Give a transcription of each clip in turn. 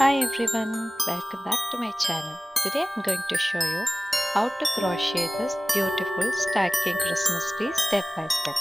Hi everyone, welcome back to my channel. Today I'm going to show you how to crochet this beautiful stacking Christmas tree step by step.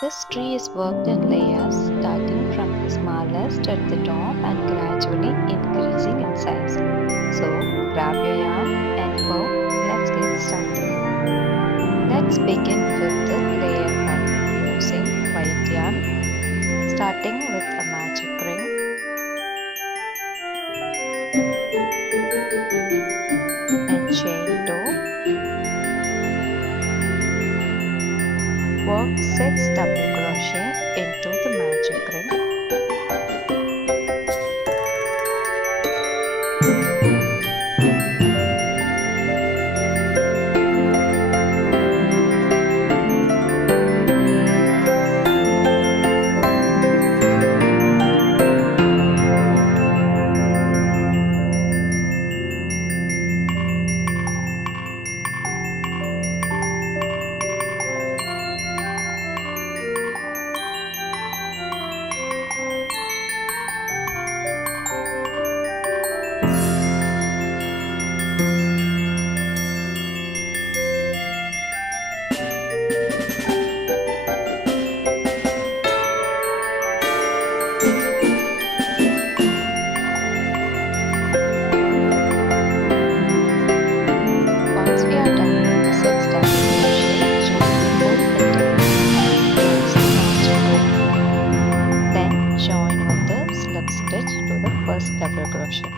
This tree is worked in layers starting from the smallest at the top and gradually increasing in size. So grab your yarn and hook. Let's get started. Let's begin with the layer 1 using white yarn, starting with a magic ring and chain 2. Work 6 double crochet into the magic ring. Once we are done with the 6 double crochet, join the magic ring. Then join with the slip stitch to the first double crochet.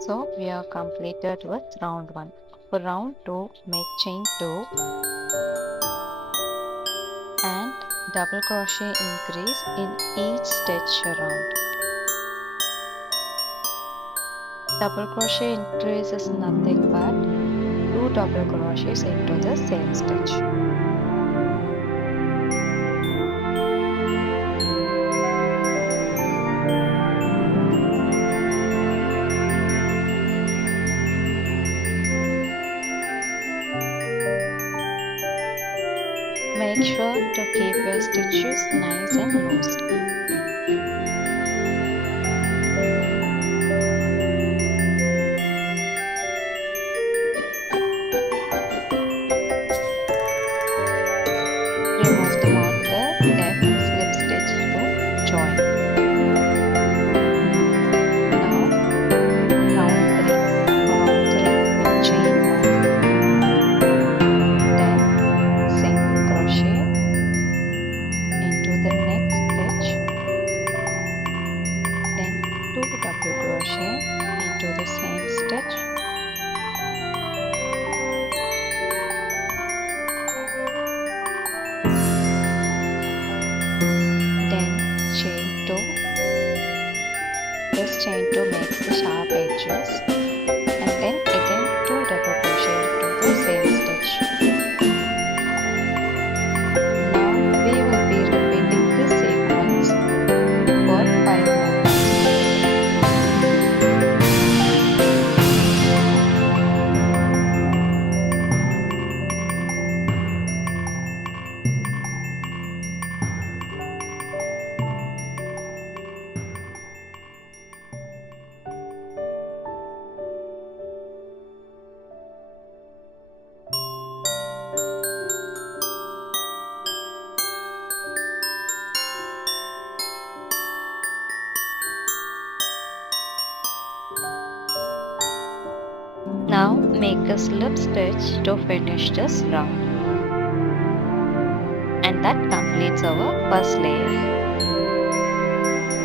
So we are completed with round 1. For round 2, make chain 2 and double crochet increase in each stitch around. Double crochet increase is nothing but 2 double crochets into the same stitch. Make sure to keep your stitches nice and loose. Remove the marker, left slip stitch to join. Now round 3. Make chain 1, then single crochet into the next stitch, then 2 double crochet into the same stitch, then chain 2. This chain 2 makes the sharp edges, and then again 2 double crochet into the same stitch. Now we will be repeating this sequence for 5 more times. Now make a slip stitch to finish this round, and that completes our first layer.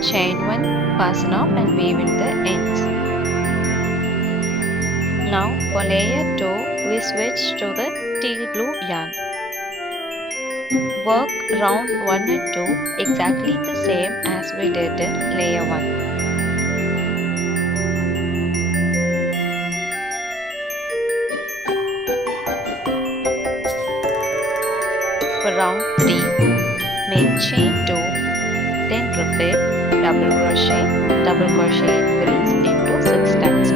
Chain 1, fasten off and weave in the ends. Now for layer 2, we switch to the teal blue yarn. Work round 1 and 2 exactly the same as we did in layer 1. For round 3, make chain 2, then repeat double crochet increase into 6 times.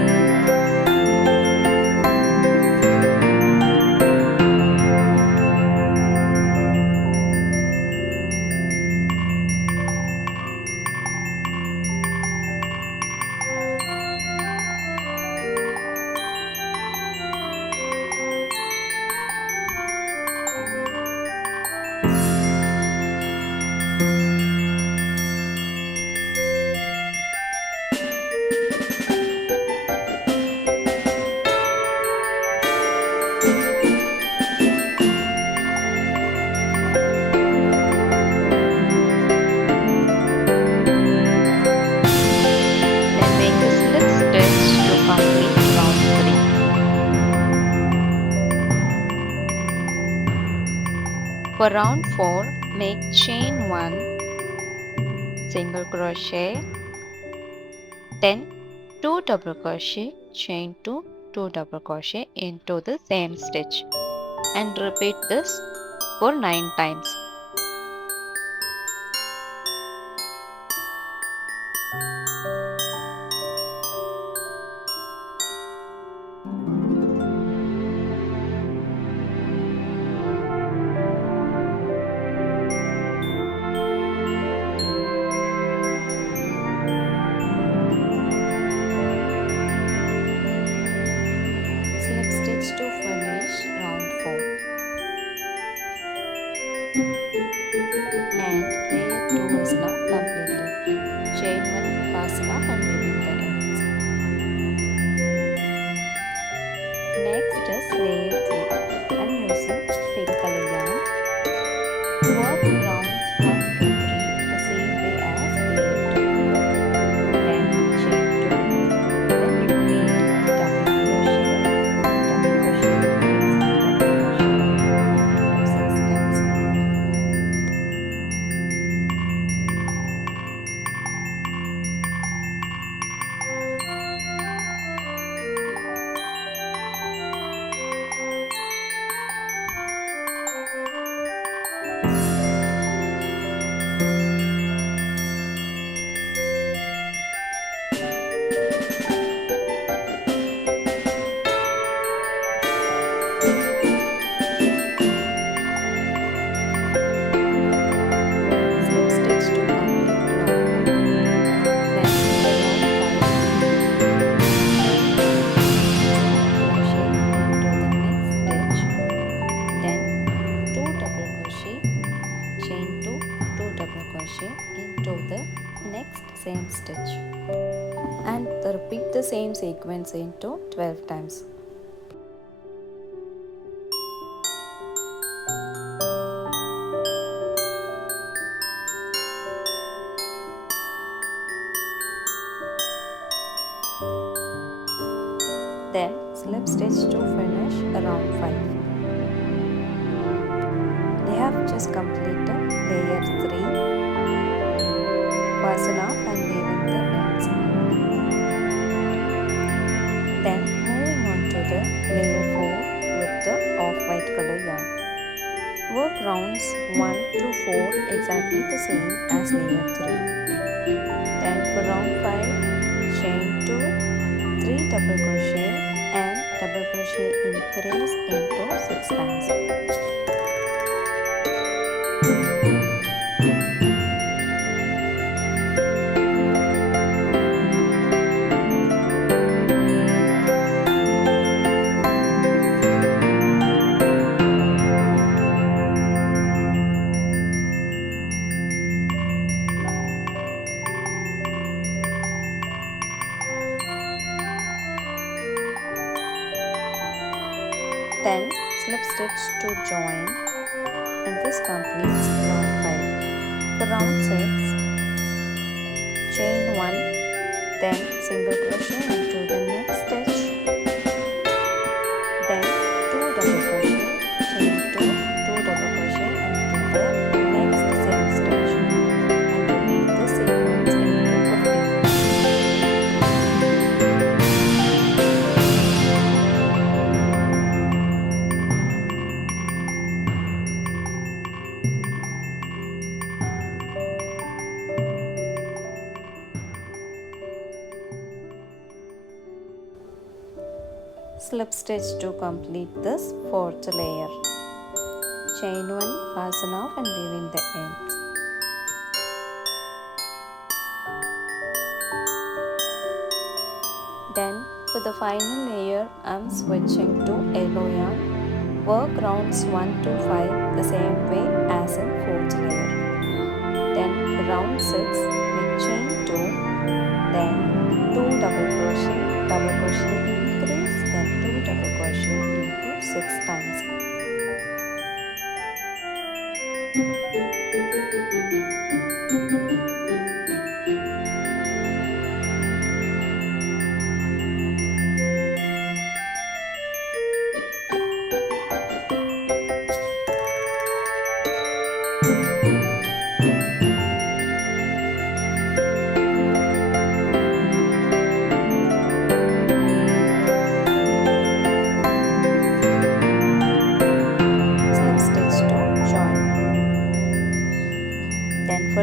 For round 4, make chain 1, single crochet, then 2 double crochet, chain 2, 2 double crochet into the same stitch, and repeat this for 9 times. Slip stitch to finish round 4, and layer 2 is now completed. Chain 1, fasten off and weaving the ends. Next is layer 3. I am using pink color yarn. Work rounds 1 to 3 the same way as layer 2. Then chain 2. Then repeat double crochet, double crochet, double crochet into 6 times. Into the next same stitch, and repeat the same sequence into 12 times. Then slip stitch to finish around 5. We have just completed layer 3. Fasten off and weaving the ends. Then moving on to the layer 4 with the off-white color yarn. Work rounds 1 to 4 exactly the same as layer 3. Then for round 5, chain 2, 3 double crochet and double crochet increase into 6 times. Then slip stitch to join, and this completes round 5. For round 6, chain 1, then single crochet into the next stitch, then 2 double crochet, chain 2, 2 double crochet into the next same stitch, and repeat the sequence into 15. Slip stitch to complete this 4th layer. Chain 1, fasten off and weaving the ends. Then for the final layer, I am switching to yellow yarn. Work rounds 1 to 5 the same way as in 4th layer. Then for round 6, make chain 2, then 2 double crochet increase, then 2 double crochet into 6 times.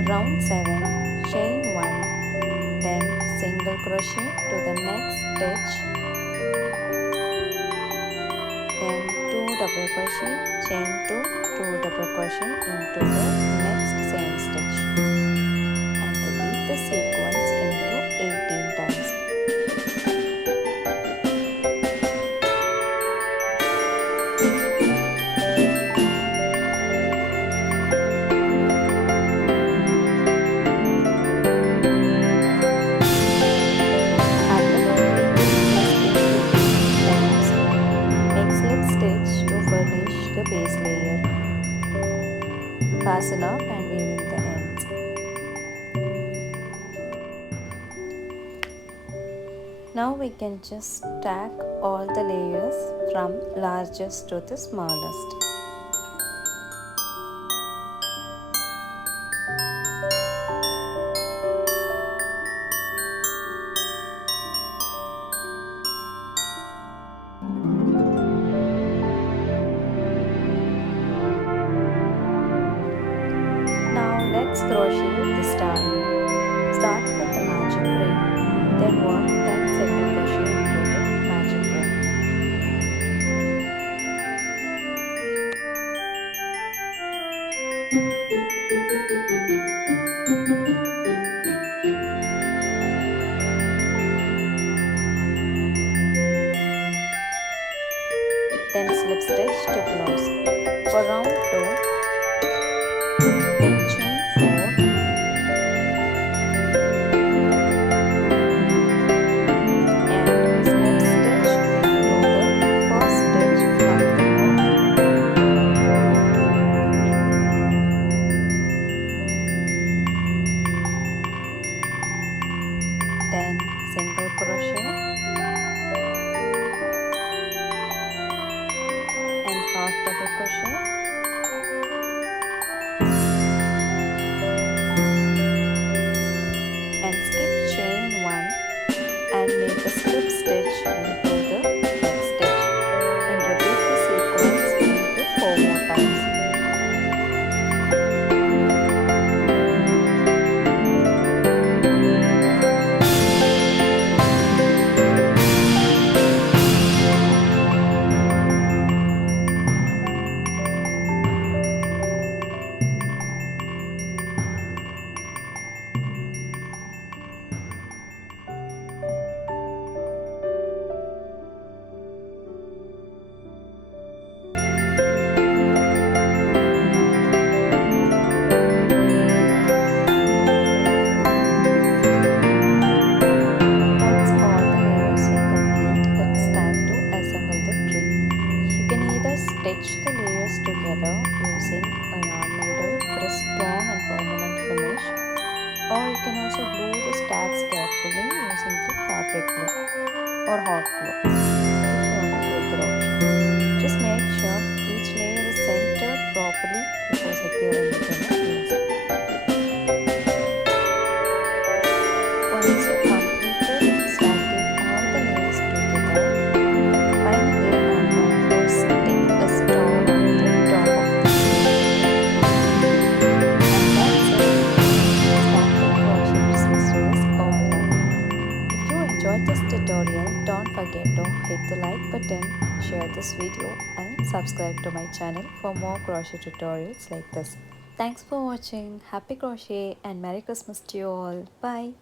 round 7, chain 1, then single crochet to the next stitch, then 2 double crochet, chain 2, 2 double crochet into the next same stitch, and repeat the sequence into 18 times. The base layer, fasten off and weave in the ends. Now we can just stack all the layers from largest to the smallest. Let's crochet the star. Start with the magic ring, then work 10 single crochet into the magic ring. Then slip stitch to close. For round 2, make chain 4 and slip stitch into the first stitch from the hook. Then single crochet and half double crochet. And skip chain 1 and make a slip stitch into the next stitch and repeat the sequence into 4 more times. Stitch the layers together using a yarn needle for a strong and permanent finish, or you can also glue the stacks carefully using the fabric glue or hot glue if you want a quicker option. Just make sure each layer is centered properly before securing it in a place. Once you completed stacking all the layers together, finally I'm going to stick a star on the top of the enjoyed this tutorial, don't forget to hit the like button, share this video and subscribe to my channel for more crochet tutorials like this. Thanks for watching. Happy crochet and Merry Christmas to you all. Bye.